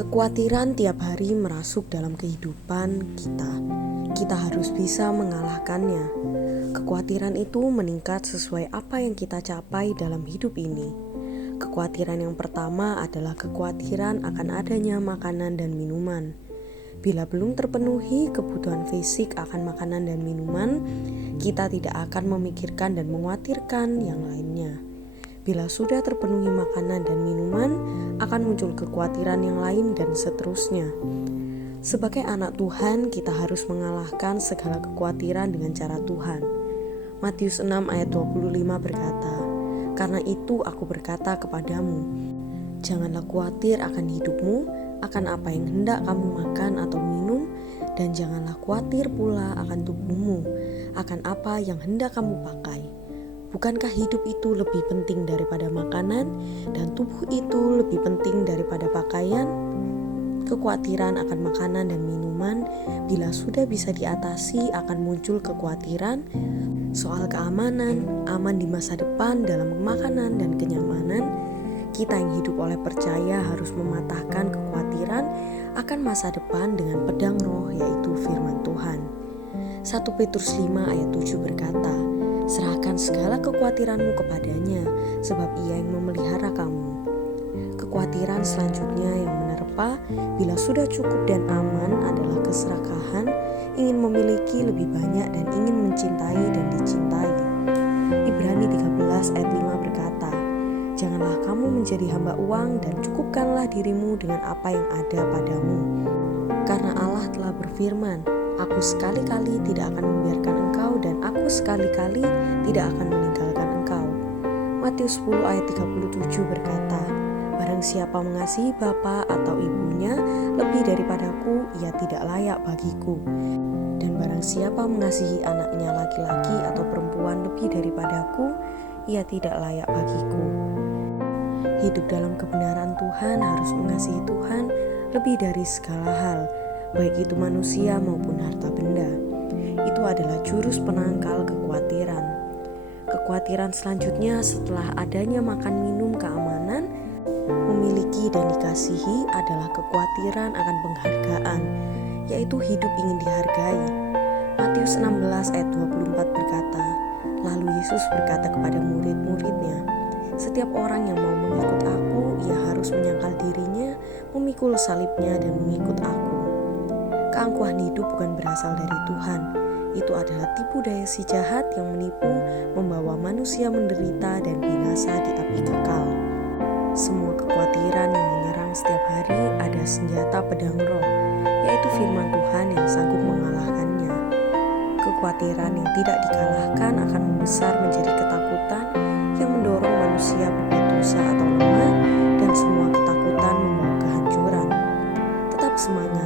Kekhawatiran tiap hari merasuk dalam kehidupan kita. Kita harus bisa mengalahkannya. Kekhawatiran itu meningkat sesuai apa yang kita capai dalam hidup ini. Kekhawatiran yang pertama adalah kekhawatiran akan adanya makanan dan minuman. Bila belum terpenuhi kebutuhan fisik akan makanan dan minuman, kita tidak akan memikirkan dan mengkhawatirkan yang lainnya. Bila sudah terpenuhi makanan dan minuman, akan muncul kekhawatiran yang lain dan seterusnya. Sebagai anak Tuhan, kita harus mengalahkan segala kekhawatiran dengan cara Tuhan. Matius 6 ayat 25 berkata, "Karena itu aku berkata kepadamu, janganlah khawatir akan hidupmu, akan apa yang hendak kamu makan atau minum, dan janganlah khawatir pula akan tubuhmu, akan apa yang hendak kamu pakai. Bukankah hidup itu lebih penting daripada makanan, dan tubuh itu lebih penting daripada pakaian?" Kekhawatiran akan makanan dan minuman bila sudah bisa diatasi akan muncul kekhawatiran soal keamanan, aman di masa depan dalam makanan dan kenyamanan. Kita yang hidup oleh percaya harus mematahkan kekhawatiran akan masa depan dengan pedang roh, yaitu firman Tuhan. 1 Petrus 5 ayat 7 berkata, "Serahkan segala kekhawatiranmu kepadanya, sebab ia yang memelihara kamu." Kekhawatiran selanjutnya yang menerpa bila sudah cukup dan aman adalah keserakahan, ingin memiliki lebih banyak dan ingin mencintai dan dicintai. Ibrani 13 ayat 5 berkata, "Janganlah kamu menjadi hamba uang dan cukupkanlah dirimu dengan apa yang ada padamu. Karena Allah telah berfirman, Aku sekali-kali tidak akan membiarkan engkau dan aku sekali-kali tidak akan meninggalkan engkau." Matius 10 ayat 37 berkata, "Barang siapa mengasihi bapa atau ibunya lebih daripadaku, ia tidak layak bagiku. Dan barang siapa mengasihi anaknya laki-laki atau perempuan lebih daripadaku, ia tidak layak bagiku." Hidup dalam kebenaran Tuhan harus mengasihi Tuhan lebih dari segala hal, baik itu manusia maupun harta benda. Itu adalah jurus penangkal kekhawatiran. Kekhawatiran selanjutnya setelah adanya makan minum keamanan, memiliki dan dikasihi adalah kekhawatiran akan penghargaan, yaitu hidup ingin dihargai. Matius 16 ayat 24 berkata, "Lalu Yesus berkata kepada murid-muridnya, setiap orang yang mau mengikut aku, ia harus menyangkal dirinya, memikul salibnya dan mengikut aku." Keangkuhan hidup bukan berasal dari Tuhan. Itu adalah tipu daya si jahat yang menipu, membawa manusia menderita dan binasa di api kekal. Semua kekhawatiran yang menyerang setiap hari ada senjata pedang roh, yaitu firman Tuhan yang sanggup mengalahkannya. Kekhawatiran yang tidak dikalahkan akan membesar menjadi ketakutan yang mendorong manusia berbuat dosa atau lemah, dan semua ketakutan membawa kehancuran. Tetap semangat.